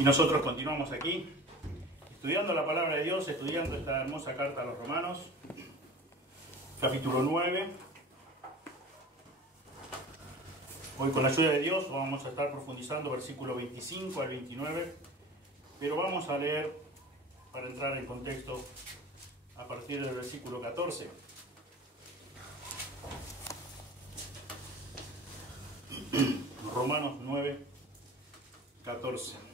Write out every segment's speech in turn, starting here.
Y nosotros continuamos aquí, estudiando la palabra de Dios, estudiando esta hermosa carta a los Romanos, capítulo 9. Hoy con la ayuda de Dios vamos a estar profundizando versículo 25 al 29, pero vamos a leer, para entrar en contexto, a partir del versículo 14. Romanos 9, 14.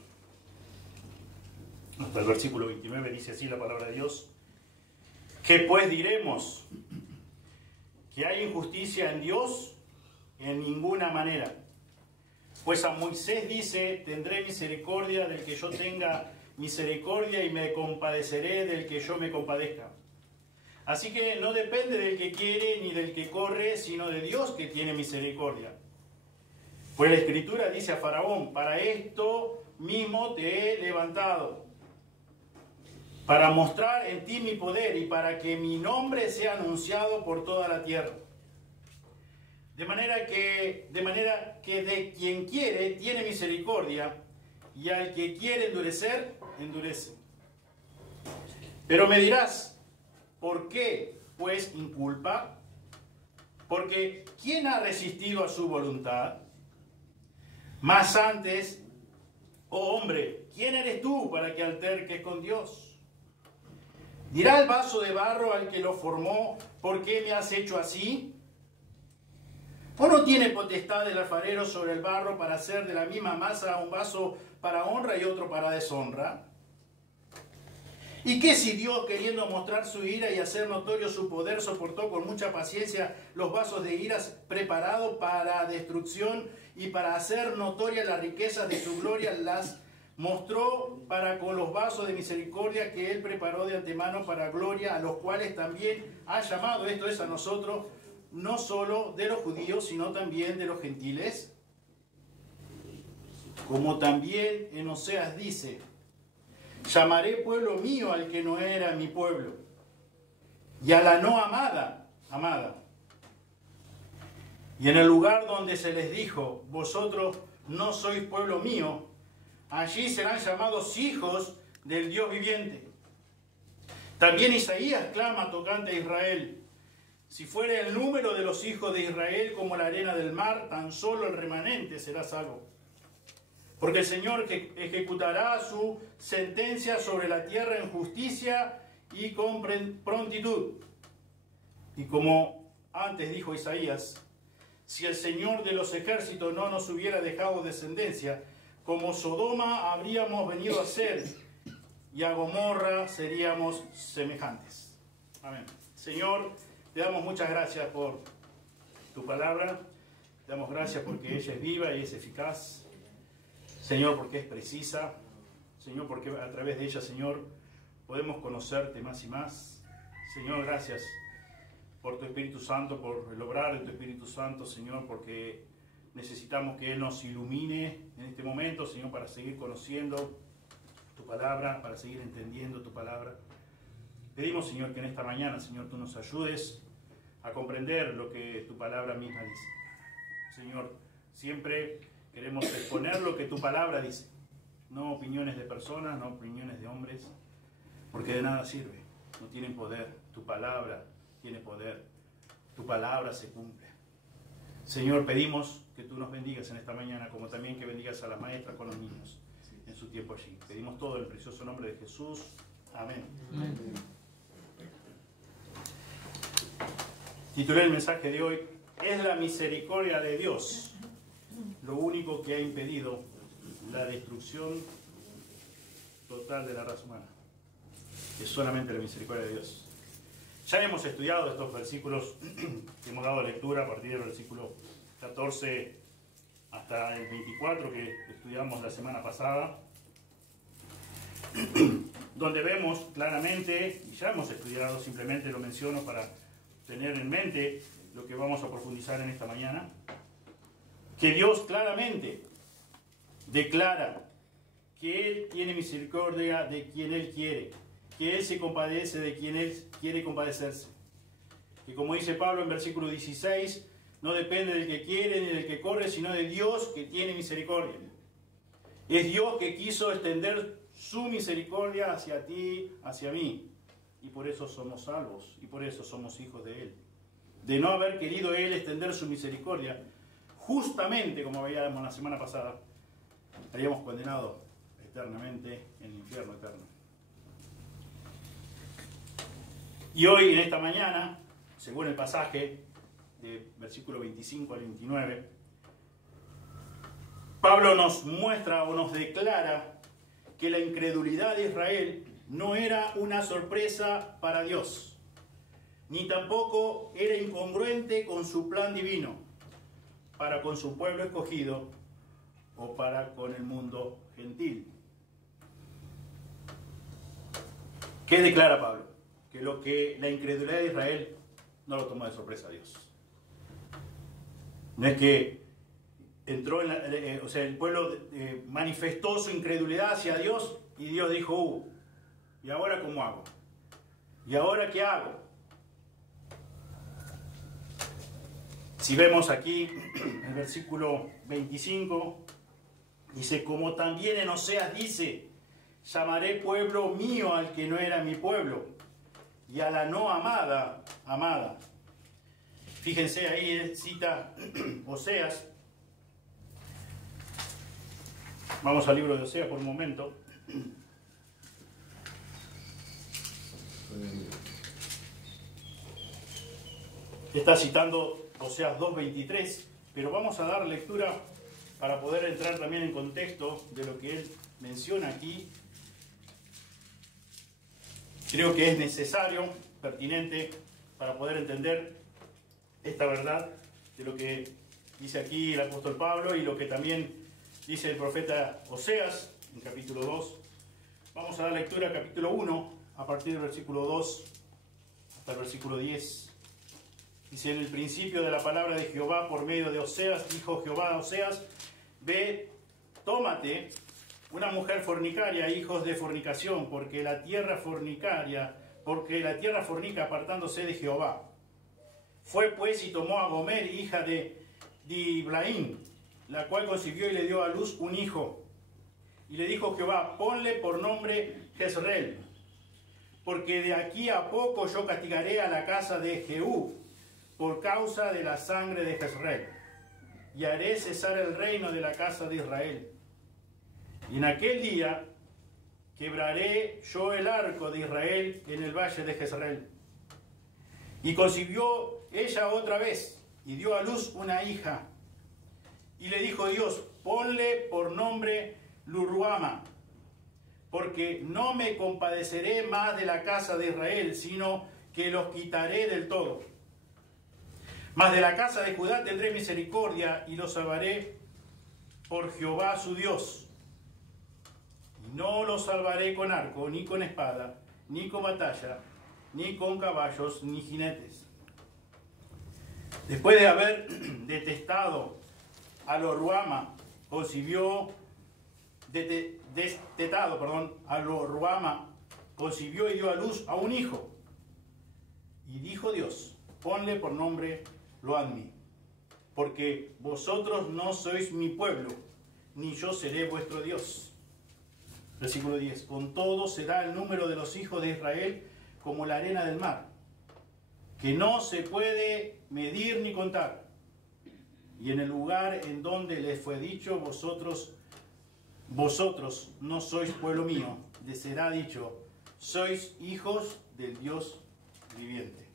Hasta el versículo 29 dice así la palabra de Dios. ¿Qué pues diremos? ¿Que hay injusticia en Dios? En ninguna manera. Pues a Moisés dice, tendré misericordia del que yo tenga misericordia y me compadeceré del que yo me compadezca. Así que no depende del que quiere ni del que corre, sino de Dios que tiene misericordia. Pues la Escritura dice a Faraón, para esto mismo te he levantado, para mostrar en ti mi poder y para que mi nombre sea anunciado por toda la tierra. De manera que de quien quiere tiene misericordia, y al que quiere endurecer, endurece. Pero me dirás, ¿por qué pues inculpa? Porque ¿quién ha resistido a su voluntad? Más antes, oh hombre, ¿quién eres tú para que alterques con Dios? ¿Dirá el vaso de barro al que lo formó, ¿por qué me has hecho así? ¿O no tiene potestad el alfarero sobre el barro para hacer de la misma masa un vaso para honra y otro para deshonra? ¿Y qué si Dios, queriendo mostrar su ira y hacer notorio su poder, soportó con mucha paciencia los vasos de iras preparados para destrucción y para hacer notorias las riquezas de su gloria, las mostró para con los vasos de misericordia que Él preparó de antemano para gloria, a los cuales también ha llamado, esto es a nosotros, no solo de los judíos, sino también de los gentiles? Como también en Oseas dice, llamaré pueblo mío al que no era mi pueblo, y a la no amada, amada. Y en el lugar donde se les dijo, vosotros no sois pueblo mío, allí serán llamados hijos del Dios viviente. También Isaías clama tocante a Israel, si fuera el número de los hijos de Israel como la arena del mar, tan solo el remanente será salvo. Porque el Señor ejecutará su sentencia sobre la tierra en justicia y con prontitud. Y como antes dijo Isaías, si el Señor de los ejércitos no nos hubiera dejado descendencia, como Sodoma habríamos venido a ser, y a Gomorra seríamos semejantes. Amén. Señor, te damos muchas gracias por tu palabra. Te damos gracias porque ella es viva y es eficaz. Señor, porque es precisa. Señor, porque a través de ella, Señor, podemos conocerte más y más. Señor, gracias por tu Espíritu Santo, por el obrar de tu Espíritu Santo, Señor, porque necesitamos que Él nos ilumine en este momento, Señor, para seguir conociendo tu palabra, para seguir entendiendo tu palabra. Pedimos, Señor, que en esta mañana, Señor, tú nos ayudes a comprender lo que tu palabra misma dice. Señor, siempre queremos exponer lo que tu palabra dice, no opiniones de personas, no opiniones de hombres, porque de nada sirve, no tienen poder. Tu palabra tiene poder, tu palabra se cumple. Señor, pedimos que tú nos bendigas en esta mañana, como también que bendigas a las maestras con los niños en su tiempo allí. Pedimos todo en el precioso nombre de Jesús. Amén. Amén. Titulé el mensaje de hoy, es la misericordia de Dios lo único que ha impedido la destrucción total de la raza humana. Es solamente la misericordia de Dios. Ya hemos estudiado estos versículos que hemos dado lectura a partir del versículo 14 hasta el 24 que estudiamos la semana pasada, donde vemos claramente, y ya hemos estudiado, simplemente lo menciono para tener en mente lo que vamos a profundizar en esta mañana, que Dios claramente declara que Él tiene misericordia de quien Él quiere, que Él se compadece de quien Él quiere compadecerse. Que como dice Pablo en versículo 16, no depende del que quiere ni del que corre, sino de Dios que tiene misericordia. Es Dios que quiso extender su misericordia hacia ti, hacia mí. Y por eso somos salvos, y por eso somos hijos de Él. De no haber querido Él extender su misericordia, justamente como veíamos la semana pasada, estaríamos condenados eternamente en el infierno eterno. Y hoy, en esta mañana, según el pasaje de versículo 25 al 29, Pablo nos muestra o nos declara que la incredulidad de Israel no era una sorpresa para Dios, ni tampoco era incongruente con su plan divino para con su pueblo escogido o para con el mundo gentil. ¿Qué declara Pablo? Que la incredulidad de Israel no lo tomó de sorpresa a Dios. No es que entró el pueblo manifestó su incredulidad hacia Dios y Dios dijo, ¿y ahora cómo hago? ¿Y ahora qué hago? Si vemos aquí el versículo 25, dice, como también en Oseas dice, llamaré pueblo mío al que no era mi pueblo, y a la no amada, amada. Fíjense ahí, cita Oseas. Vamos al libro de Oseas por un momento. Está citando Oseas 2:23, pero vamos a dar lectura para poder entrar también en contexto de lo que él menciona aquí. Creo que es necesario, pertinente, para poder entender esta verdad de lo que dice aquí el apóstol Pablo y lo que también dice el profeta Oseas en capítulo 2. Vamos a dar lectura al capítulo 1, a partir del versículo 2 hasta el versículo 10. Dice, en el principio de la palabra de Jehová por medio de Oseas, dijo Jehová a Oseas, ve, tómate una mujer fornicaria, hijos de fornicación, porque la tierra fornica apartándose de Jehová. Fue pues y tomó a Gomer, hija de Diblaim, la cual concibió y le dio a luz un hijo. Y le dijo Jehová, ponle por nombre Jezreel, porque de aquí a poco yo castigaré a la casa de Jehú por causa de la sangre de Jezreel, y haré cesar el reino de la casa de Israel. Y en aquel día quebraré yo el arco de Israel en el valle de Jezreel. Y concibió ella otra vez, y dio a luz una hija. Y le dijo Dios, ponle por nombre Lo-ruhama, porque no me compadeceré más de la casa de Israel, sino que los quitaré del todo. Mas de la casa de Judá tendré misericordia, y los salvaré por Jehová su Dios. Y no los salvaré con arco, ni con espada, ni con batalla, ni con caballos, ni jinetes. Después de haber detestado a Lo-ruhama, a Lo-ruhama, concibió y dio a luz a un hijo. Y dijo Dios, ponle por nombre Lo-ammi, porque vosotros no sois mi pueblo, ni yo seré vuestro Dios. Versículo 10. Con todo será el número de los hijos de Israel como la arena del mar, que no se puede medir ni contar. Y en el lugar en donde les fue dicho, vosotros no sois pueblo mío, les será dicho, sois hijos del Dios viviente.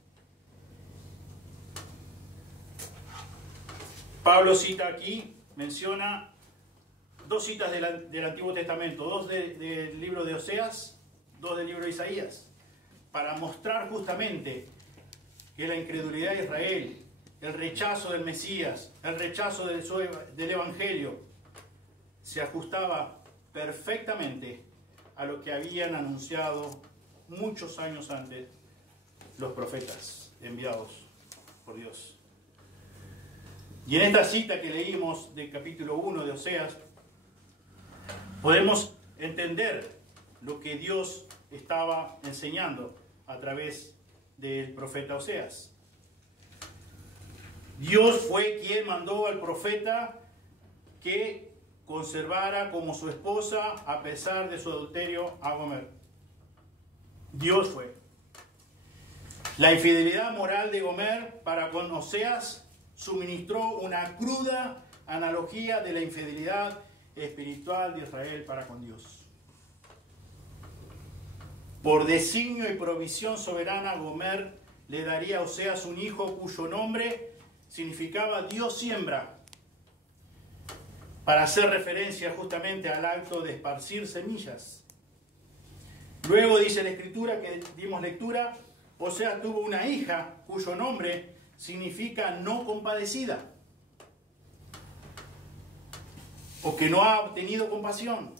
Pablo cita aquí, menciona dos citas del Antiguo Testamento, dos del libro de Oseas, dos del libro de Isaías, para mostrar justamente que la incredulidad de Israel, el rechazo del Mesías, el rechazo del Evangelio, se ajustaba perfectamente a lo que habían anunciado muchos años antes los profetas enviados por Dios. Y en esta cita que leímos del capítulo 1 de Oseas, podemos entender lo que Dios estaba enseñando a través del profeta Oseas. Dios fue quien mandó al profeta que conservara como su esposa a pesar de su adulterio a Gomer. Dios fue. La infidelidad moral de Gomer para con Oseas suministró una cruda analogía de la infidelidad espiritual de Israel para con Dios. Por designio y provisión soberana, Gomer le daría a Oseas un hijo cuyo nombre significaba Dios siembra, para hacer referencia justamente al acto de esparcir semillas. Luego dice la Escritura que dimos lectura, Oseas tuvo una hija cuyo nombre significa no compadecida, o que no ha obtenido compasión.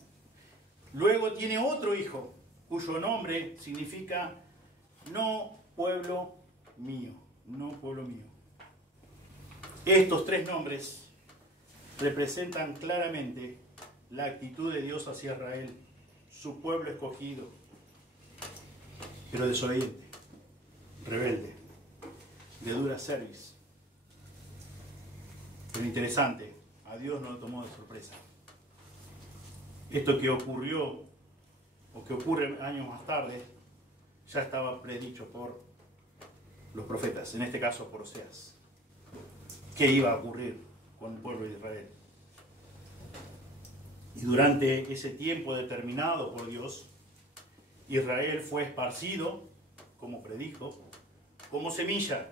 Luego tiene otro hijo cuyo nombre significa no pueblo mío, no pueblo mío. Estos tres nombres representan claramente la actitud de Dios hacia Israel, su pueblo escogido, pero desobediente, rebelde, de dura cerviz. Pero interesante, a Dios no lo tomó de sorpresa. Esto que ocurrió, o que ocurre años más tarde, ya estaba predicho por los profetas, en este caso por Oseas. ¿Qué iba a ocurrir con el pueblo de Israel? Y durante ese tiempo determinado por Dios, Israel fue esparcido, como predijo, como semilla,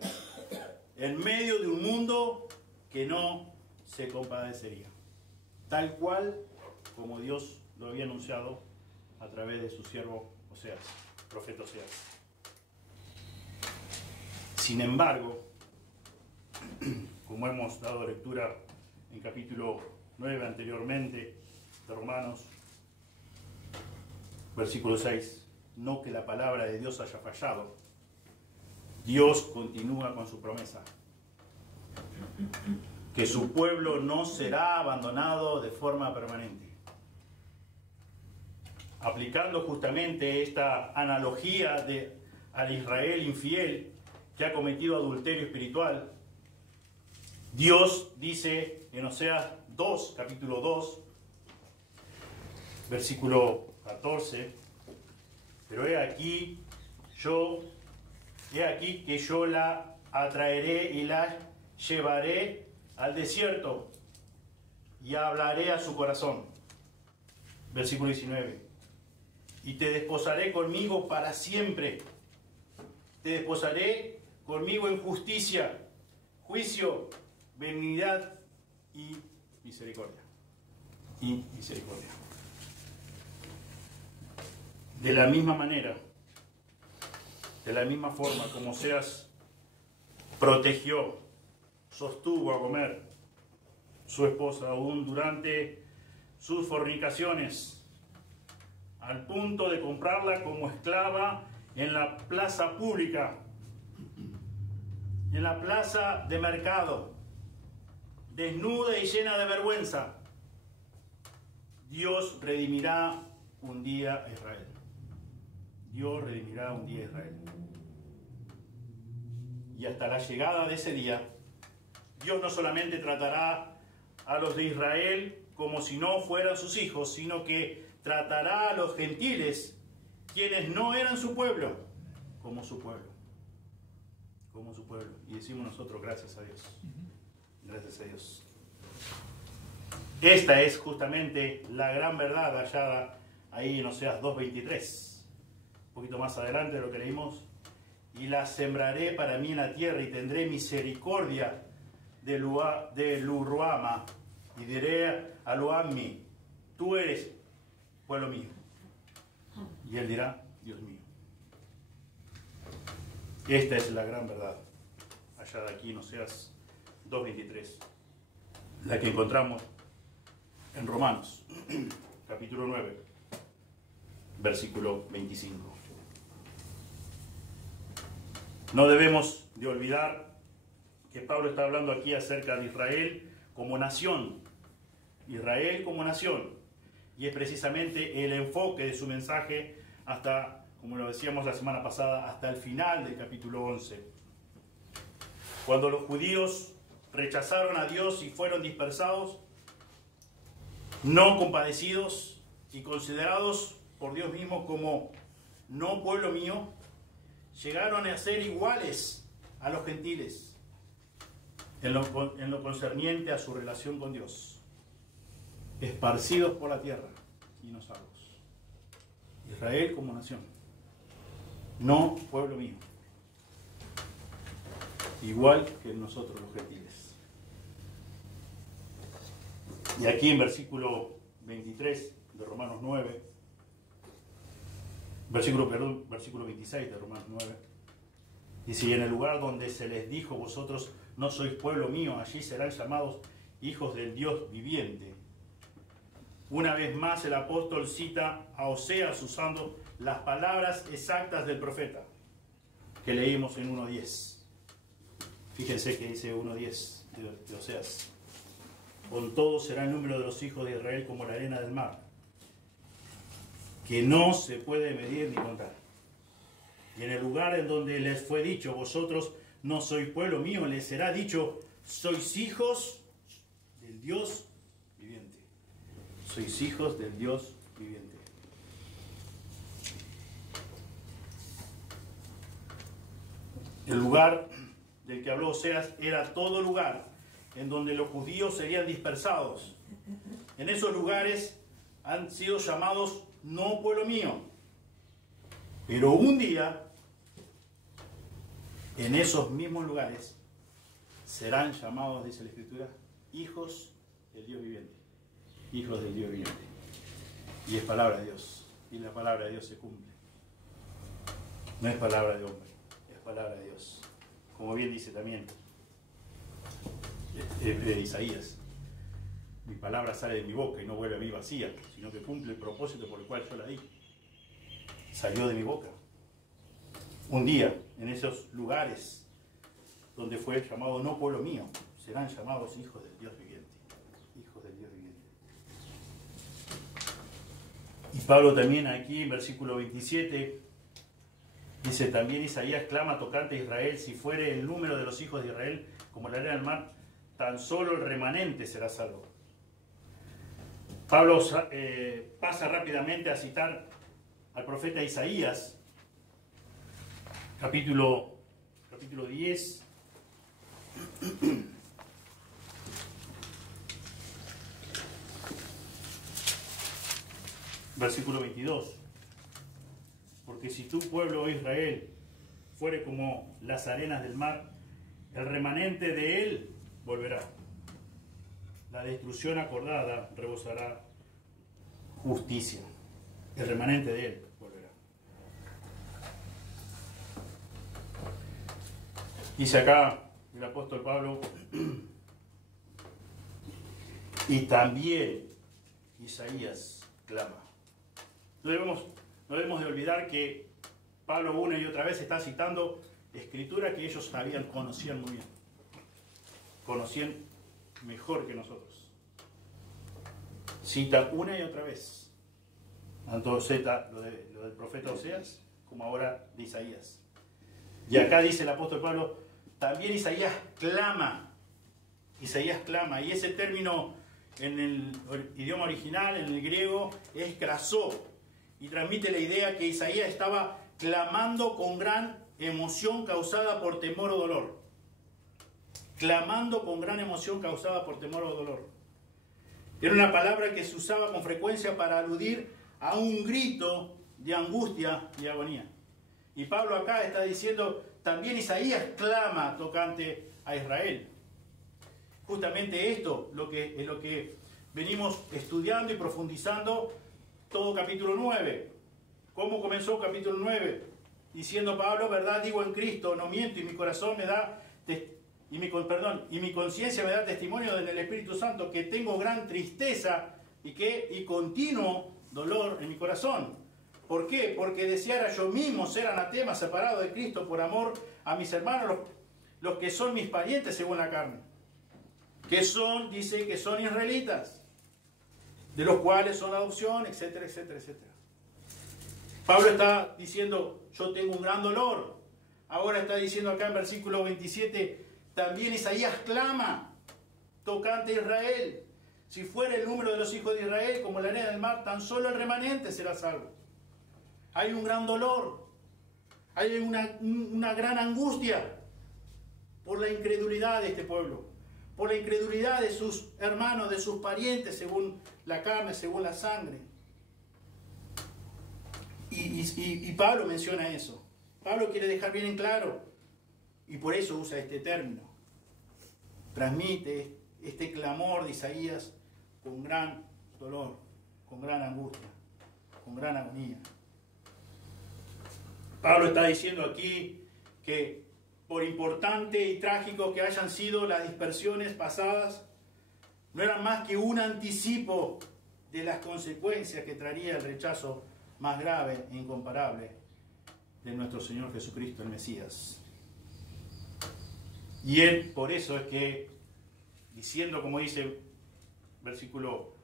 en medio de un mundo que no se compadecería, tal cual como Dios lo había anunciado a través de su siervo Oseas, profeta Oseas. Sin embargo, como hemos dado lectura en capítulo 9 anteriormente de Romanos, versículo 6, no que la palabra de Dios haya fallado, Dios continúa con su promesa, que su pueblo no será abandonado de forma permanente. Aplicando justamente esta analogía al Israel infiel que ha cometido adulterio espiritual, Dios dice en Oseas 2, capítulo 2, versículo 14, pero he aquí que yo la atraeré y la llevaré al desierto y hablaré a su corazón. Versículo 19. Y te desposaré conmigo para siempre. Te desposaré conmigo en justicia, juicio, benignidad y misericordia. Y misericordia. De la misma manera, de la misma forma como Oseas protegió, sostuvo a Gomer, su esposa, aún durante sus fornicaciones, al punto de comprarla como esclava en la plaza pública, en la plaza de mercado, desnuda y llena de vergüenza. Dios redimirá un día a Israel. Dios redimirá un día a Israel. Y hasta la llegada de ese día, Dios no solamente tratará a los de Israel como si no fueran sus hijos, sino que tratará a los gentiles, quienes no eran su pueblo, como su pueblo. Como su pueblo. Y decimos nosotros, gracias a Dios. Gracias a Dios. Esta es justamente la gran verdad hallada ahí en Oseas 2:23. Un poquito más adelante de lo que leímos. Y la sembraré para mí en la tierra y tendré misericordia de Lo-ruhamah y diré a Lo-ammi, tú eres pueblo mío. Y él dirá, Dios mío. Esta es la gran verdad hallada aquí en Oseas 2:23, la que encontramos en Romanos, capítulo 9, versículo 25. No debemos de olvidar que Pablo está hablando aquí acerca de Israel como nación. Israel como nación. Y es precisamente el enfoque de su mensaje hasta, como lo decíamos la semana pasada, hasta el final del capítulo 11. Cuando los judíos rechazaron a Dios y fueron dispersados, no compadecidos y considerados por Dios mismo como no pueblo mío, llegaron a ser iguales a los gentiles en lo concerniente a su relación con Dios, esparcidos por la tierra y no salvos. Israel como nación, no pueblo mío, igual que nosotros los gentiles. Y aquí en versículo 23 de Romanos 9, versículo 26 de Romanos 9, dice: y en el lugar donde se les dijo, vosotros no sois pueblo mío, allí serán llamados hijos del Dios viviente. Una vez más el apóstol cita a Oseas usando las palabras exactas del profeta que leímos en 1:10. Fíjense que dice 1:10 de Oseas: con todo será el número de los hijos de Israel como la arena del mar, que no se puede medir ni contar. Y en el lugar en donde les fue dicho, vosotros no sois pueblo mío, les será dicho, sois hijos del Dios viviente. Sois hijos del Dios viviente. El lugar del que habló Oseas era todo lugar en donde los judíos serían dispersados. En esos lugares han sido llamados no pueblo mío. Pero un día, en esos mismos lugares, serán llamados, dice la Escritura, hijos del Dios viviente. Hijos del Dios viviente. Y es palabra de Dios. Y la palabra de Dios se cumple. No es palabra de hombre, es palabra de Dios. Como bien dice también Isaías: mi palabra sale de mi boca y no vuelve a mí vacía, sino que cumple el propósito por el cual yo la di. Salió de mi boca. Un día, en esos lugares donde fue llamado no pueblo mío, serán llamados hijos del Dios viviente. Hijos del Dios viviente. Y Pablo también aquí en versículo 27 dice: también Isaías clama tocante a Israel: si fuere el número de los hijos de Israel como la arena del mar, tan solo el remanente será salvo. Pablo pasa rápidamente a citar al profeta Isaías, capítulo 10, versículo 22. Porque si tu pueblo Israel fuere como las arenas del mar, el remanente de él volverá. La destrucción acordada rebosará justicia. El remanente de él volverá. Dice acá el apóstol Pablo: y también Isaías clama. No debemos de olvidar que Pablo una y otra vez está citando escritura que ellos conocían muy bien. Conocían mejor que nosotros. Cita una y otra vez. Tanto cita lo del profeta Oseas como ahora de Isaías. Y acá dice el apóstol Pablo: también Isaías clama. Isaías clama. Y ese término en el idioma original, en el griego, es krasó. Y transmite la idea que Isaías estaba clamando con gran emoción causada por temor o dolor. Clamando con gran emoción causada por temor o dolor. Era una palabra que se usaba con frecuencia para aludir a un grito de angustia y agonía. Y Pablo acá está diciendo: también Isaías clama tocante a Israel. Justamente esto es lo que venimos estudiando y profundizando todo capítulo 9. ¿Cómo comenzó capítulo 9? Diciendo Pablo: verdad digo en Cristo, no miento, y mi corazón me da y mi conciencia me da testimonio en el Espíritu Santo que tengo gran tristeza y continuo dolor en mi corazón. ¿Por qué? Porque deseara yo mismo ser anatema, separado de Cristo por amor a mis hermanos, los que son mis parientes según la carne. Dice que son israelitas, de los cuales son adopción, etcétera, etcétera, etcétera. Pablo está diciendo: yo tengo un gran dolor. Ahora está diciendo acá en versículo 27, también Isaías clama tocante a Israel. Si fuera el número de los hijos de Israel como la arena del mar, tan solo el remanente será salvo. Hay un gran dolor, hay una gran angustia por la incredulidad de este pueblo, por la incredulidad de sus hermanos, de sus parientes, según la carne, según la sangre. Y Pablo menciona eso. Pablo quiere dejar bien en claro, y por eso usa este término. Transmite este clamor de Isaías con gran dolor, con gran angustia, con gran agonía. Pablo está diciendo aquí que por importante y trágico que hayan sido las dispersiones pasadas, no eran más que un anticipo de las consecuencias que traería el rechazo más grave e incomparable de nuestro Señor Jesucristo, el Mesías. Y él, por eso es que, diciendo, como dice versículo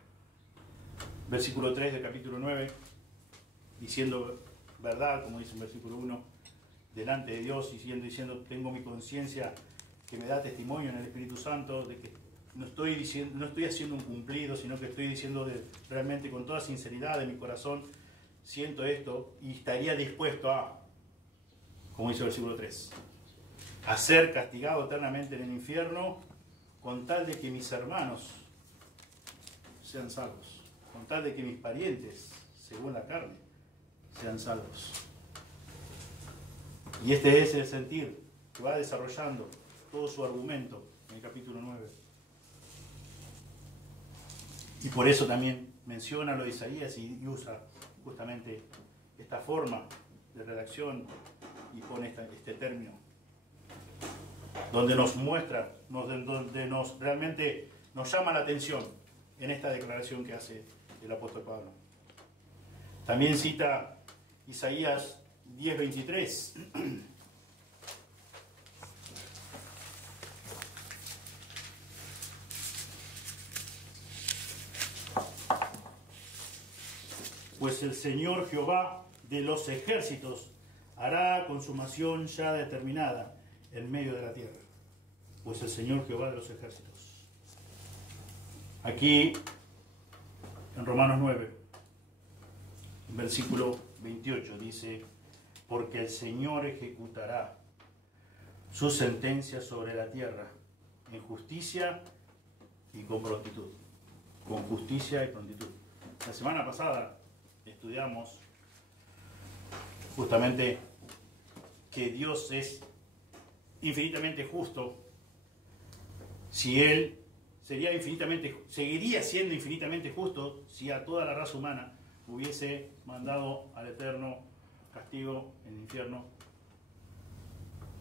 3 del capítulo 9, diciendo verdad, como dice en versículo 1, delante de Dios, y diciendo, tengo mi conciencia que me da testimonio en el Espíritu Santo de que no estoy haciendo un cumplido, sino que estoy diciendo realmente con toda sinceridad de mi corazón, siento esto y estaría dispuesto a, como dice el versículo 3, a ser castigado eternamente en el infierno con tal de que mis hermanos sean salvos, con tal de que mis parientes, según la carne, sean salvos. Y este es el sentir que va desarrollando todo su argumento en el capítulo 9. Y por eso también menciona lo de Isaías y usa justamente esta forma de redacción y pone este término, donde nos muestra, donde realmente nos llama la atención en esta declaración que hace el apóstol Pablo. También cita Isaías 10:23. Pues el Señor Jehová de los ejércitos hará consumación ya determinada en medio de la tierra. Pues el Señor Jehová de los ejércitos. Aquí, en Romanos 9, versículo 28, dice, porque el Señor ejecutará su sentencia sobre la tierra en justicia y con prontitud. Con justicia y prontitud. La semana pasada estudiamos justamente que Dios es infinitamente justo. Si Él seguiría siendo infinitamente justo si a toda la raza humana hubiese mandado al eterno castigo en el infierno.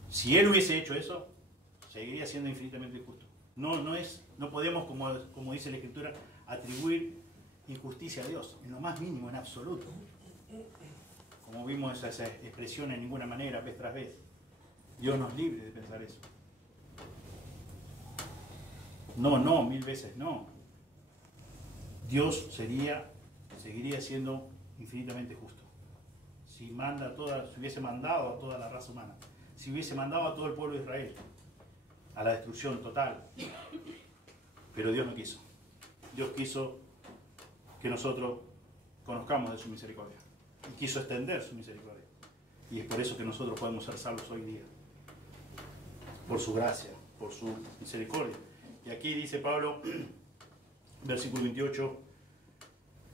Si Él hubiese hecho eso, seguiría siendo infinitamente justo. No podemos, como dice la Escritura, atribuir injusticia a Dios, en lo más mínimo, en absoluto. Como vimos esa expresión en ninguna manera, vez tras vez. Dios nos libre de pensar eso. No, 1000 veces no. Dios seguiría siendo infinitamente justo. Si hubiese mandado a toda la raza humana, si hubiese mandado a todo el pueblo de Israel a la destrucción total. Pero Dios no quiso. Dios quiso que nosotros conozcamos de su misericordia. Y quiso extender su misericordia. Y es por eso que nosotros podemos ser salvos hoy día. Por su gracia, por su misericordia. Y aquí dice Pablo, versículo 28,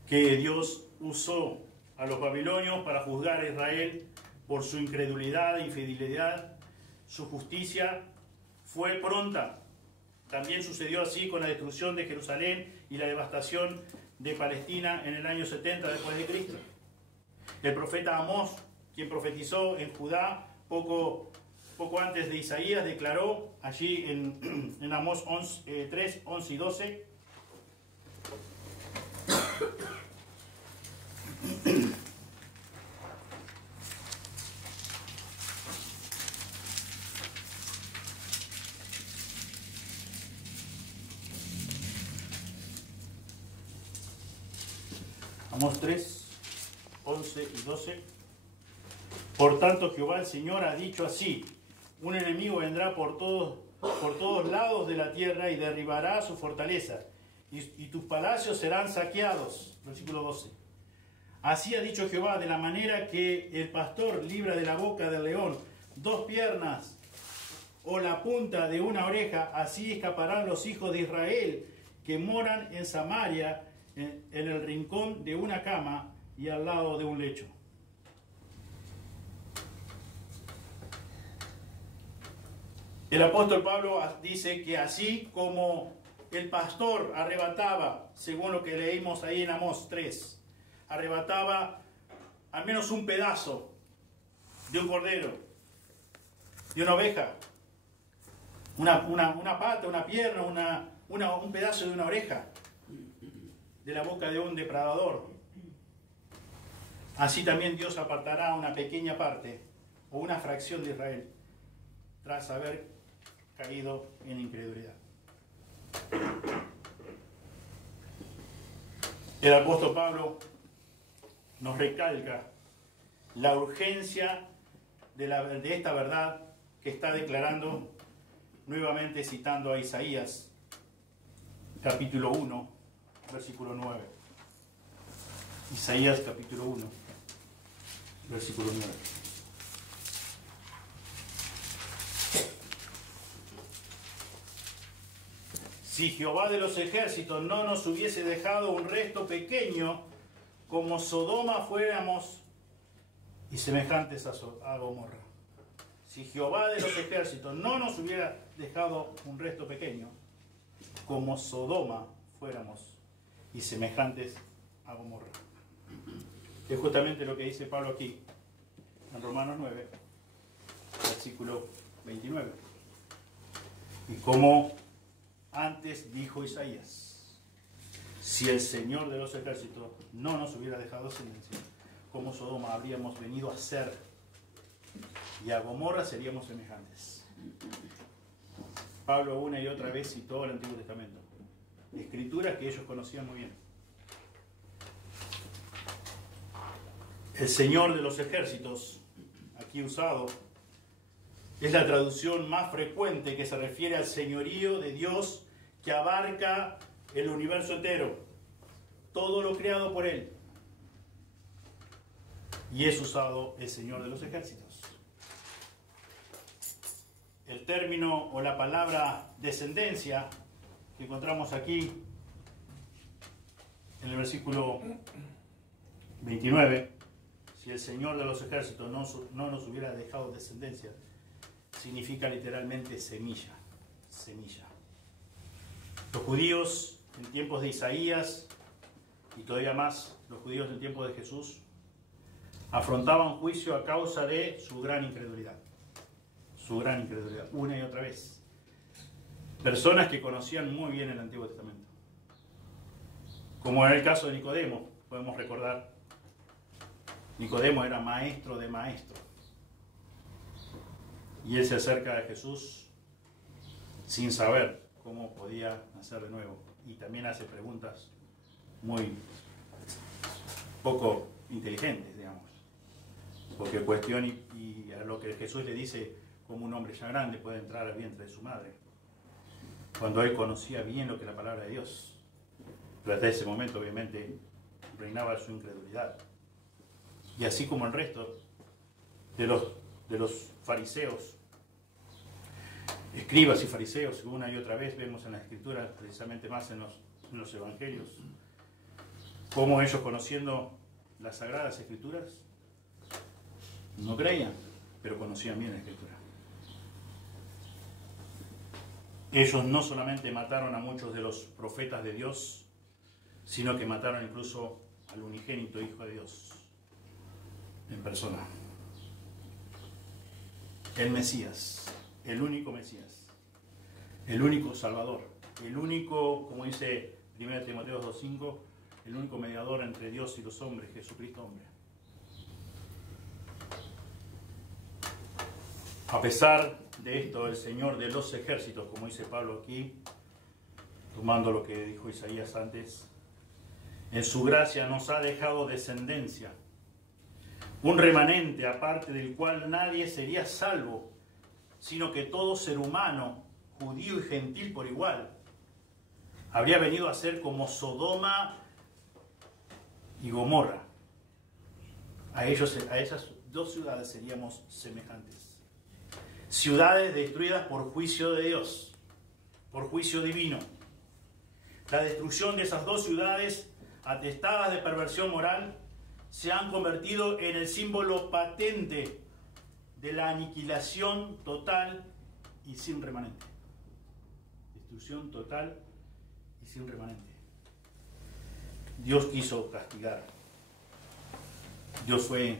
que Dios usó a los babilonios para juzgar a Israel por su incredulidad e infidelidad. Su justicia fue pronta. También sucedió así con la destrucción de Jerusalén y la devastación de Palestina en el año 70 después de Cristo. El profeta Amós, quien profetizó en Judá poco antes de Isaías, declaró allí en Amós 3, 11 y 12. Amós 3, 11 y 12. Por tanto, Jehová el Señor ha dicho así: un enemigo vendrá por todos lados de la tierra y derribará su fortaleza, y tus palacios serán saqueados. Versículo 12. Así ha dicho Jehová, de la manera que el pastor libra de la boca del león 2 piernas o la punta de una oreja, así escaparán los hijos de Israel que moran en Samaria, en el rincón de una cama y al lado de un lecho. El apóstol Pablo dice que así como el pastor arrebataba, según lo que leímos ahí en Amós 3, arrebataba al menos un pedazo de un cordero, de una oveja, una pata, una pierna, un pedazo de una oreja, de la boca de un depredador. Así también Dios apartará una pequeña parte o una fracción de Israel tras haber caído en incredulidad. El apóstol Pablo nos recalca la urgencia de esta verdad que está declarando, nuevamente citando a Isaías, capítulo 1, versículo 9. Isaías capítulo 1, versículo 9. Si Jehová de los ejércitos no nos hubiese dejado un resto pequeño, como Sodoma fuéramos y semejantes a Gomorra. Si Jehová de los ejércitos no nos hubiera dejado un resto pequeño, como Sodoma fuéramos y semejantes a Gomorra. Es justamente lo que dice Pablo aquí, en Romanos 9, versículo 29. Y como antes dijo Isaías, si el Señor de los ejércitos no nos hubiera dejado descendencia, como Sodoma habríamos venido a ser, y a Gomorra seríamos semejantes. Pablo una y otra vez citó el Antiguo Testamento, escrituras que ellos conocían muy bien. El Señor de los ejércitos, aquí usado, es la traducción más frecuente que se refiere al señorío de Dios que abarca el universo entero, todo lo creado por Él. Y es usado el Señor de los ejércitos. El término o la palabra descendencia que encontramos aquí en el versículo 29, si el Señor de los ejércitos no nos hubiera dejado descendencia, significa literalmente semilla, semilla. Los judíos en tiempos de Isaías y todavía más los judíos en tiempos de Jesús afrontaban juicio a causa de su gran incredulidad, una y otra vez. Personas que conocían muy bien el Antiguo Testamento, como en el caso de Nicodemo, podemos recordar, Nicodemo era maestro de maestros. Y él se acerca a Jesús sin saber cómo podía nacer de nuevo. Y también hace preguntas muy poco inteligentes, digamos. Porque cuestiona y a lo que Jesús le dice, como un hombre ya grande puede entrar al vientre de su madre. Cuando él conocía bien lo que es la palabra de Dios. Pero hasta ese momento, obviamente, reinaba su incredulidad. Y así como el resto de los fariseos, escribas y fariseos, una y otra vez vemos en la Escritura, precisamente más en los Evangelios, cómo ellos, conociendo las Sagradas Escrituras, no creían, pero conocían bien la Escritura. Ellos no solamente mataron a muchos de los profetas de Dios, sino que mataron incluso al unigénito Hijo de Dios en persona. El Mesías, el único Mesías, el único Salvador, el único, como dice 1 Timoteo 2:5, el único mediador entre Dios y los hombres, Jesucristo hombre. A pesar de esto, el Señor de los ejércitos, como dice Pablo aquí, tomando lo que dijo Isaías antes, en su gracia nos ha dejado descendencia, un remanente aparte del cual nadie sería salvo, sino que todo ser humano, judío y gentil por igual, habría venido a ser como Sodoma y Gomorra. A esas dos ciudades seríamos semejantes. Ciudades destruidas por juicio de Dios, por juicio divino. La destrucción de esas dos ciudades, atestadas de perversión moral, se han convertido en el símbolo patente de la aniquilación total y sin remanente. Destrucción total y sin remanente. Dios quiso castigar. Dios fue,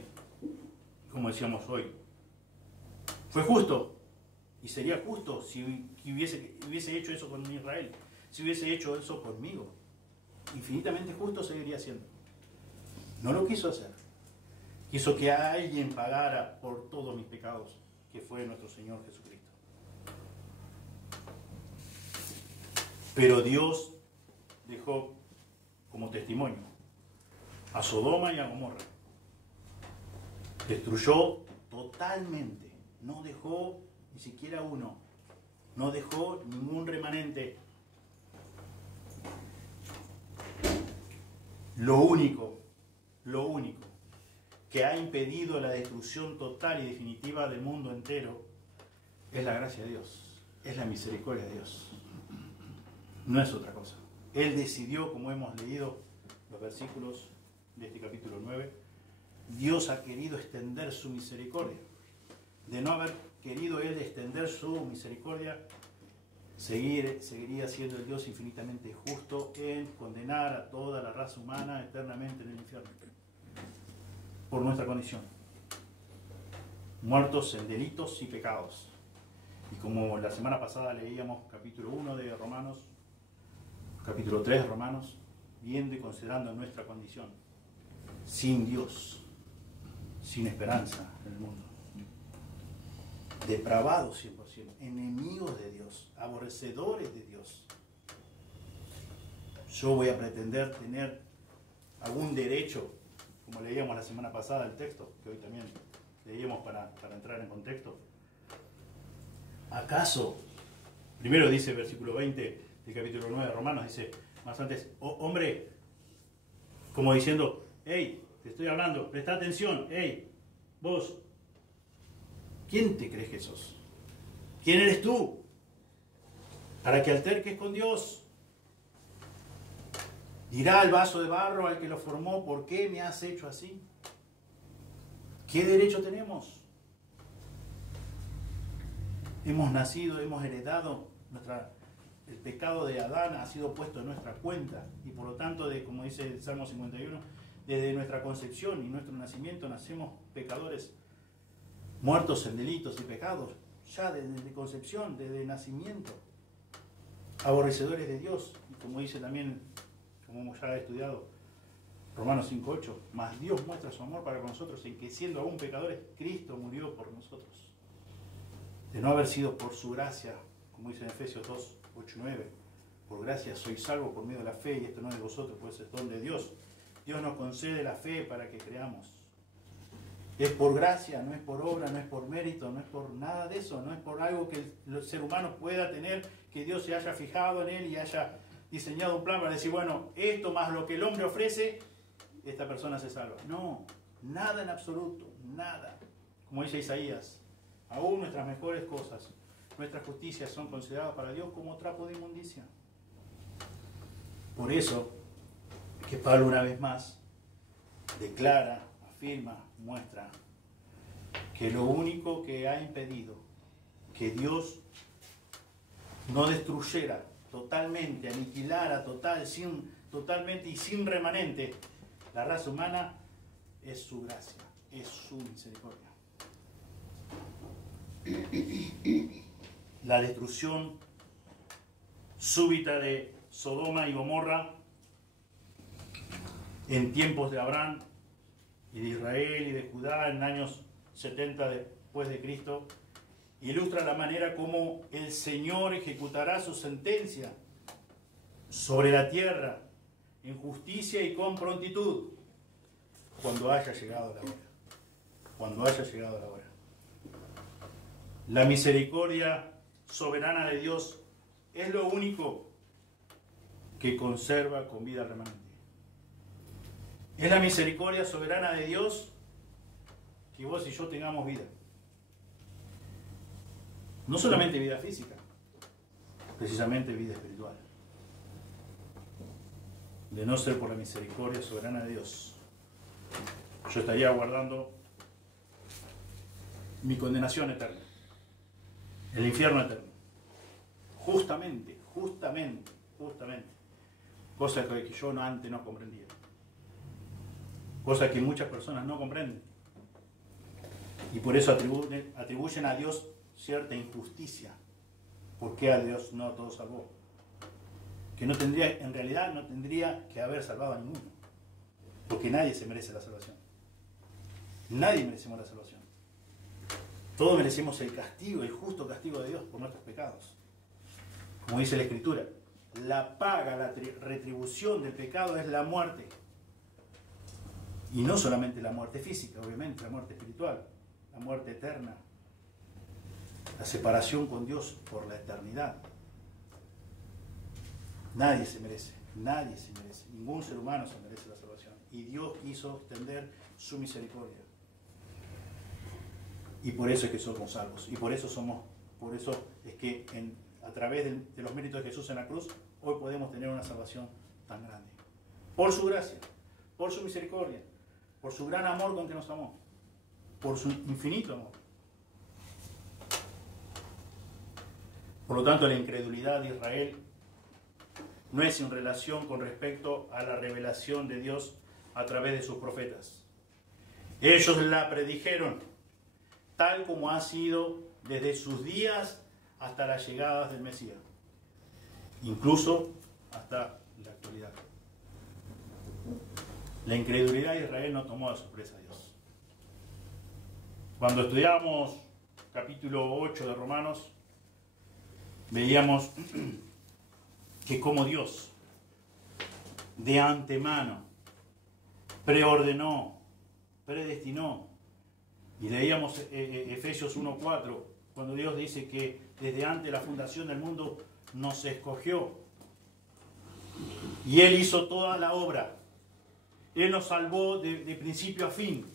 como decíamos hoy, fue justo. Y sería justo si hubiese hecho eso con Israel. Si hubiese hecho eso conmigo. Infinitamente justo seguiría siendo. No lo quiso hacer. Quiso que alguien pagara por todos mis pecados, que fue nuestro Señor Jesucristo. Pero Dios dejó como testimonio a Sodoma y a Gomorra. Destruyó totalmente. No dejó ni siquiera uno. No dejó ningún remanente. Lo único que ha impedido la destrucción total y definitiva del mundo entero es la gracia de Dios, es la misericordia de Dios. No es otra cosa. Él decidió, como hemos leído los versículos de este capítulo 9, Dios ha querido extender su misericordia. De no haber querido Él extender su misericordia, seguiría siendo el Dios infinitamente justo en condenar a toda la raza humana eternamente en el infierno. Por nuestra condición. Muertos en delitos y pecados. Y como la semana pasada leíamos capítulo 1 de Romanos, capítulo 3 de Romanos, viendo y considerando nuestra condición, sin Dios, sin esperanza en el mundo, depravados 100%, enemigos de Dios, aborrecedores de Dios, yo voy a pretender tener algún derecho, como leíamos la semana pasada el texto, que hoy también leíamos para entrar en contexto. ¿Acaso? Primero dice el versículo 20 del capítulo 9 de Romanos, dice más antes, hombre, como diciendo, hey, te estoy hablando, presta atención, hey, vos, ¿quién te crees que sos? ¿Quién eres tú? Para que alterques con Dios. Dirá el vaso de barro al que lo formó, ¿por qué me has hecho así? ¿Qué derecho tenemos? Hemos nacido, hemos heredado el pecado de Adán ha sido puesto en nuestra cuenta y por lo tanto, como dice el Salmo 51, desde nuestra concepción y nuestro nacimiento nacemos pecadores, muertos en delitos y pecados, ya desde concepción, desde nacimiento, aborrecedores de Dios, y como dice también, como ya he estudiado, Romanos 5:8, mas Dios muestra su amor para con nosotros en que siendo aún pecadores, Cristo murió por nosotros. De no haber sido por su gracia, como dice en Efesios 2:8-9, por gracia sois salvos por medio de la fe, y esto no es de vosotros, pues es don de Dios. Dios nos concede la fe para que creamos. Es por gracia, no es por obra, no es por mérito, no es por nada de eso, no es por algo que el ser humano pueda tener, que Dios se haya fijado en él y haya diseñado un plan para decir, bueno, esto más lo que el hombre ofrece, esta persona se salva. No, nada en absoluto, nada. Como dice Isaías, aún nuestras mejores cosas, nuestras justicias son consideradas para Dios como trapo de inmundicia. Por eso, que Pablo una vez más declara, afirma, muestra que lo único que ha impedido que Dios no destruyera totalmente, aniquilara totalmente y sin remanente la raza humana es su gracia, es su misericordia. La destrucción súbita de Sodoma y Gomorra en tiempos de Abraham y de Israel y de Judá en años 70 después de Cristo ilustra la manera como el Señor ejecutará su sentencia sobre la tierra en justicia y con prontitud cuando haya llegado la hora. Cuando haya llegado la hora. La misericordia soberana de Dios es lo único que conserva con vida al remanente. Es la misericordia soberana de Dios que vos y yo tengamos vida. No solamente vida física, precisamente vida espiritual. De no ser por la misericordia soberana de Dios, yo estaría aguardando mi condenación eterna, el infierno eterno. Justamente. Cosa que yo antes no comprendía. Cosa que muchas personas no comprenden. Y por eso atribuyen a Dios cierta injusticia. ¿Por qué a Dios no todo salvó? Que en realidad no tendría que haber salvado a ninguno. Porque nadie se merece la salvación. Nadie merecemos la salvación. Todos merecemos el castigo, el justo castigo de Dios por nuestros pecados. Como dice la Escritura, la paga, la retribución del pecado es la muerte. Y no solamente la muerte física, obviamente, la muerte espiritual, la muerte eterna, la separación con Dios por la eternidad. Nadie se merece, ningún ser humano se merece la salvación. Y Dios quiso extender su misericordia. Y por eso es que somos salvos. Y por eso es que a través de los méritos de Jesús en la cruz, hoy podemos tener una salvación tan grande. Por su gracia, por su misericordia, por su gran amor con que nos amó, por su infinito amor. Por lo tanto, la incredulidad de Israel no es en relación con respecto a la revelación de Dios a través de sus profetas. Ellos la predijeron, tal como ha sido desde sus días hasta las llegadas del Mesías, incluso hasta la actualidad. La incredulidad de Israel no tomó de sorpresa a Dios. Cuando estudiábamos capítulo 8 de Romanos, veíamos que como Dios de antemano preordenó, predestinó, y leíamos Efesios 1:4, cuando Dios dice que desde antes de la fundación del mundo nos escogió y Él hizo toda la obra. Él nos salvó de principio a fin.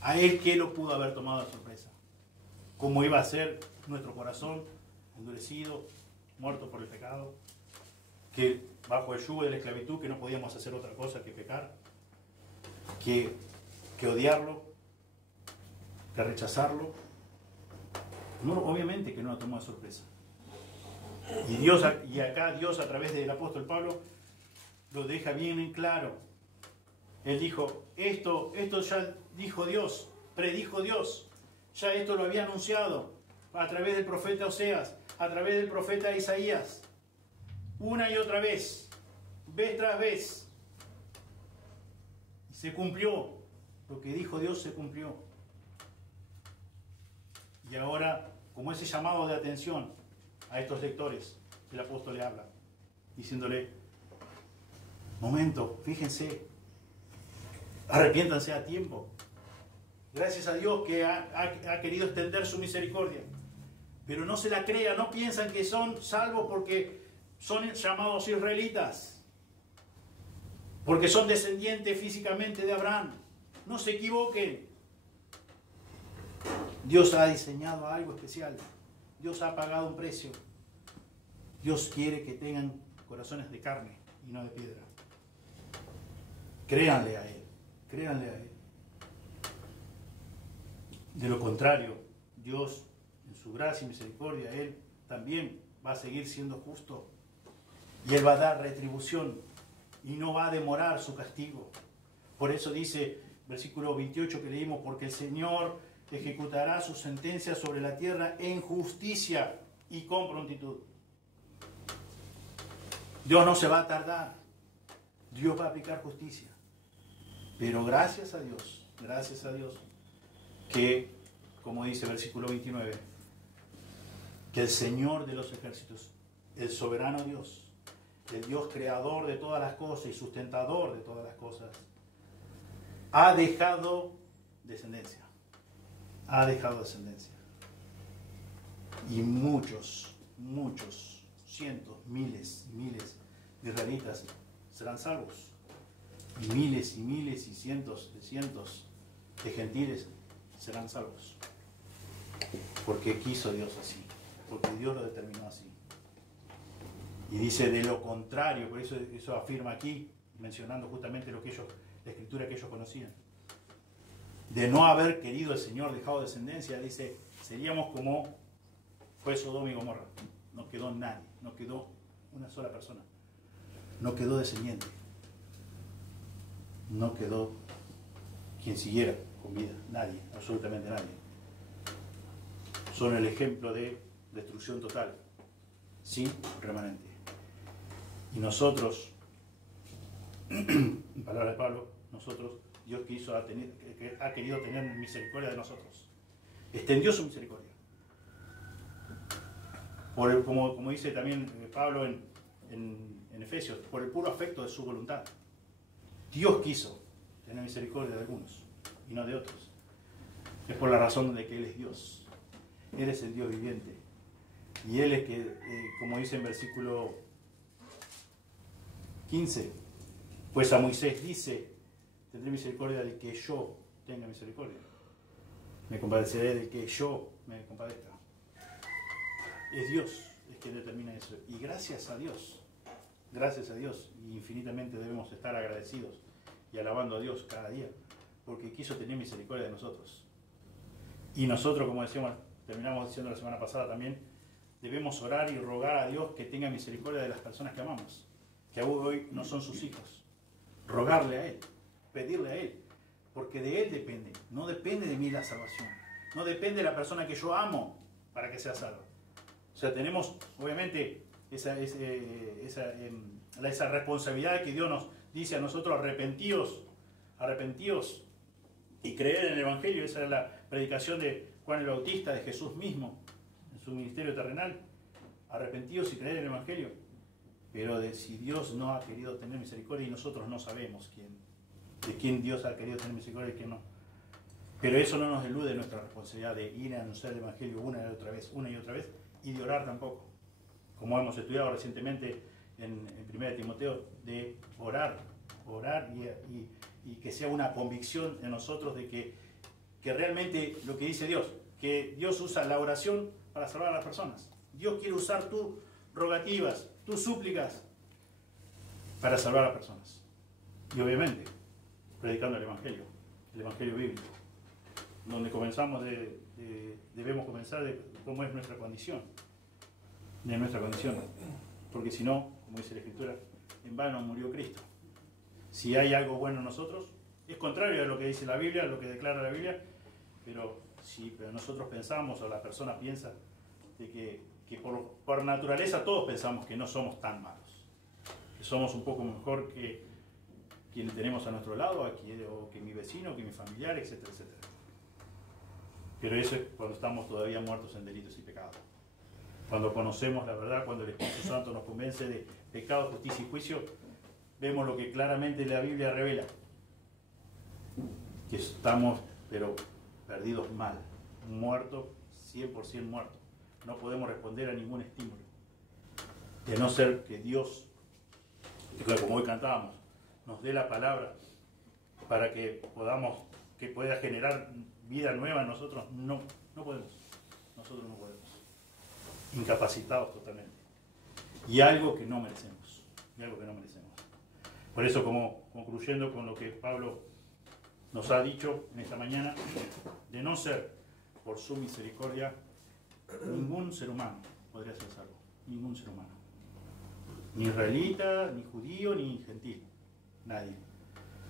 A Él, ¿qué lo pudo haber tomado de sorpresa? ¿Cómo iba a ser nuestro corazón endurecido, muerto por el pecado? Que bajo el yugo de la esclavitud, que no podíamos hacer otra cosa que pecar, que odiarlo, que rechazarlo. No, obviamente que no lo tomó de sorpresa. Y acá Dios, a través del apóstol Pablo, lo deja bien en claro. Él dijo, esto ya dijo Dios, predijo Dios, ya esto lo había anunciado a través del profeta Oseas, a través del profeta Isaías, una y otra vez tras vez. Y se cumplió, lo que dijo Dios se cumplió. Y ahora, como ese llamado de atención a estos lectores, el apóstol le habla, diciéndole, momento, fíjense, arrepiéntanse a tiempo. Gracias a Dios que ha querido extender su misericordia. Pero no se la crean, no piensan que son salvos porque son llamados israelitas, porque son descendientes físicamente de Abraham. No se equivoquen. Dios ha diseñado algo especial. Dios ha pagado un precio. Dios quiere que tengan corazones de carne y no de piedra. Créanle a Él. Créanle a Él. De lo contrario, Dios, en su gracia y misericordia, Él también va a seguir siendo justo. Y Él va a dar retribución y no va a demorar su castigo. Por eso dice, versículo 28 que leímos, porque el Señor ejecutará su sentencia sobre la tierra en justicia y con prontitud. Dios no se va a tardar. Dios va a aplicar justicia. Pero gracias a Dios, que, como dice el versículo 29, que el Señor de los ejércitos, el soberano Dios, el Dios creador de todas las cosas y sustentador de todas las cosas, ha dejado descendencia. Ha dejado descendencia. Y muchos cientos, miles y miles de israelitas serán salvos. Y miles y cientos de gentiles serán salvos. Porque quiso Dios así. Porque Dios lo determinó así. Y dice de lo contrario, por eso afirma aquí, mencionando justamente lo que ellos, la escritura que ellos conocían. De no haber querido el Señor, dejado descendencia, dice, seríamos como fue Sodoma y Gomorra. No quedó nadie, no quedó una sola persona. No quedó descendiente. No quedó quien siguiera con vida. Nadie, absolutamente nadie. Son el ejemplo de destrucción total, sin remanente. Y nosotros, en palabras de Pablo, nosotros, Dios ha querido tener misericordia de nosotros. Extendió su misericordia. Como dice también Pablo en Efesios, por el puro afecto de su voluntad. Dios quiso tener misericordia de algunos y no de otros. Es por la razón de que Él es Dios. Él es el Dios viviente. Y Él es que, como dice en versículo 15, pues a Moisés dice, tendré misericordia del que yo tenga misericordia. Me compadeceré del que yo me compadezca. Es Dios, es quien determina eso. Y gracias a Dios, y infinitamente debemos estar agradecidos y alabando a Dios cada día, porque quiso tener misericordia de nosotros. Y nosotros, como decíamos, terminamos diciendo la semana pasada también, debemos orar y rogar a Dios que tenga misericordia de las personas que amamos, que aún hoy no son sus hijos. Rogarle a Él, pedirle a Él, porque de Él depende, no depende de mí la salvación, no depende de la persona que yo amo para que sea salva. O sea, tenemos obviamente esa responsabilidad que Dios nos dice a nosotros, arrepentíos y creer en el Evangelio. Esa es la predicación de Juan el Bautista, de Jesús mismo, en su ministerio terrenal. Arrepentíos y creer en el Evangelio. Pero si Dios no ha querido tener misericordia, y nosotros no sabemos de quién Dios ha querido tener misericordia y quién no. Pero eso no nos elude nuestra responsabilidad de ir a anunciar el Evangelio una y otra vez, y de orar tampoco. Como hemos estudiado recientemente en 1 Timoteo, de orar y que sea una convicción en nosotros de que realmente lo que dice Dios, que Dios usa la oración para salvar a las personas. Dios quiere usar tus rogativas, tus súplicas para salvar a las personas. Y obviamente, predicando el Evangelio bíblico, donde debemos comenzar de cómo es nuestra condición. De nuestra condición. Porque si no, como dice la Escritura, en vano murió Cristo. Si hay algo bueno en nosotros, es contrario a lo que dice la Biblia, a lo que declara la Biblia, pero nosotros pensamos, o la persona piensa, de que por naturaleza todos pensamos que no somos tan malos, que somos un poco mejor que quienes tenemos a nuestro lado, o que mi vecino, que mi familiar, etcétera, etcétera. Pero eso es cuando estamos todavía muertos en delitos y pecados. Cuando conocemos la verdad, cuando el Espíritu Santo nos convence de pecado, justicia y juicio, vemos lo que claramente la Biblia revela. Que estamos, pero perdidos mal, muertos, 100% muertos. No podemos responder a ningún estímulo. De no ser que Dios, como hoy cantábamos, nos dé la palabra para que pueda generar vida nueva en nosotros. No podemos. Nosotros no podemos. Incapacitados totalmente. Y algo que no merecemos. Por eso, como concluyendo con lo que Pablo nos ha dicho en esta mañana, de no ser por su misericordia, ningún ser humano podría ser salvo. Ningún ser humano. Ni israelita, ni judío, ni gentil. Nadie.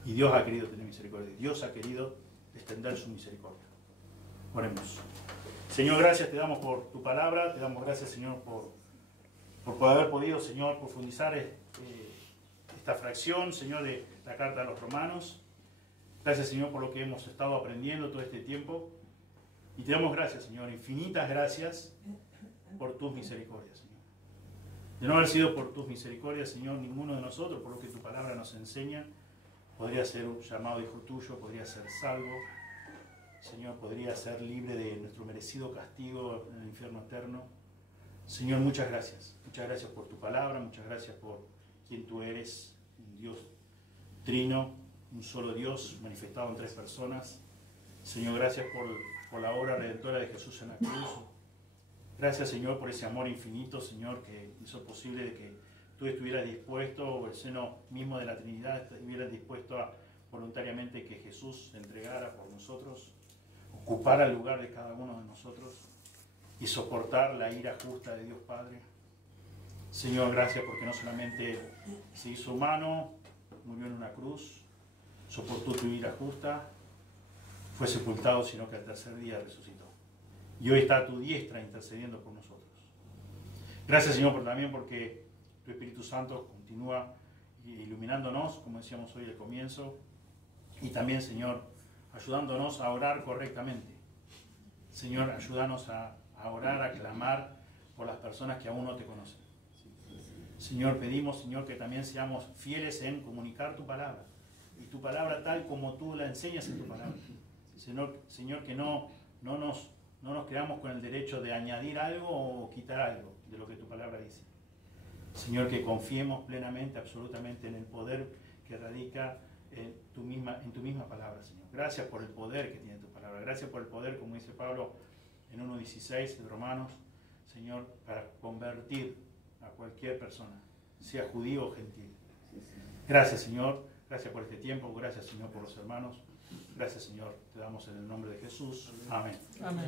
Y Dios ha querido tener misericordia. Dios ha querido extender su misericordia. Oremos. Señor, gracias te damos por tu palabra. Te damos gracias, Señor, por haber podido, Señor, profundizar esta fracción, Señor, de la carta a los romanos. Gracias, Señor, por lo que hemos estado aprendiendo todo este tiempo. Y te damos gracias, Señor, infinitas gracias por tus misericordias, Señor. De no haber sido por tus misericordias, Señor, ninguno de nosotros, por lo que tu palabra nos enseña, podría ser llamado hijo tuyo, podría ser salvo, Señor, podría ser libre de nuestro merecido castigo en el infierno eterno. Señor, muchas gracias. Muchas gracias por tu palabra, muchas gracias por quien tú eres, un Dios trino, un solo Dios manifestado en tres personas. Señor, gracias por la obra redentora de Jesús en la cruz. Gracias, Señor, por ese amor infinito, Señor, que hizo posible de que tú estuvieras dispuesto, o el seno mismo de la Trinidad estuviera dispuesto a voluntariamente que Jesús se entregara por nosotros, ocupara el lugar de cada uno de nosotros y soportar la ira justa de Dios Padre. Señor, gracias porque no solamente se hizo humano, murió en una cruz, soportó tu ira justa, fue sepultado, sino que al tercer día resucitó. Y hoy está a tu diestra intercediendo por nosotros. Gracias, Señor, también porque tu Espíritu Santo continúa iluminándonos, como decíamos hoy al comienzo, y también, Señor, ayudándonos a orar correctamente. Señor, ayúdanos a orar, a clamar por las personas que aún no te conocen. Señor, pedimos, Señor, que también seamos fieles en comunicar tu palabra, y tu palabra tal como tú la enseñas en tu palabra. Señor, que no nos quedamos con el derecho de añadir algo o quitar algo de lo que tu palabra dice. Señor, que confiemos plenamente, absolutamente en el poder que radica en tu misma palabra, Señor. Gracias por el poder que tiene tu palabra. Gracias por el poder, como dice Pablo en 1:16 de Romanos, Señor, para convertir a cualquier persona, sea judío o gentil. Gracias, Señor. Gracias por este tiempo. Gracias, Señor, por los hermanos. Gracias, Señor. Te damos en el nombre de Jesús. Amén. Amén.